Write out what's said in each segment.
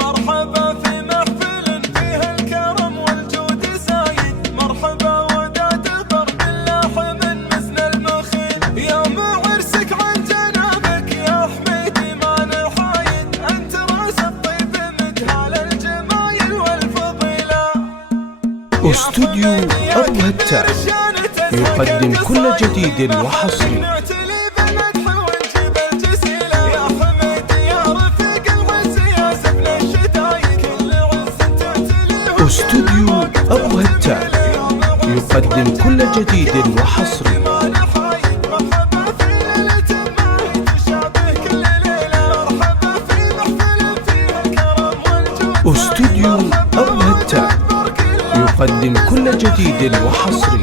مرحبا في محفل فيه الكرم والجود سايد، مرحبا وتعتبر بالله من مزن المخيل، يوم عرسك عن جنابك يا حميدي ما نحايد، انت راس الطيب مدهال الجمايل والفضيله. استوديو أبو هتان يقدم كل جديد وحصري. استوديو أبو هتان يقدم كل جديد وحصري. استوديو أبو هتان يقدم كل جديد وحصري.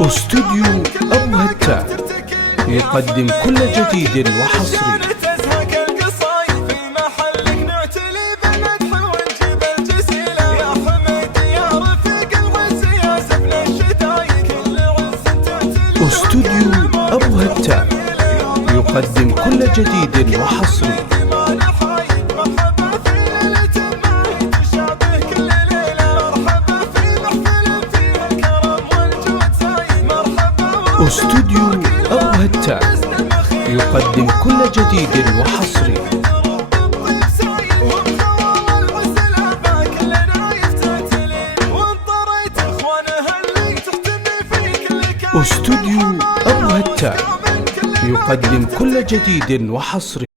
استوديو أبو هتان يقدم كل جديد وحصري. استوديو أبو هتان يقدم كل جديد وحصري. استوديو أبو هتان يقدم كل جديد وحصري. استوديو أبو هتان يقدم كل جديد وحصري.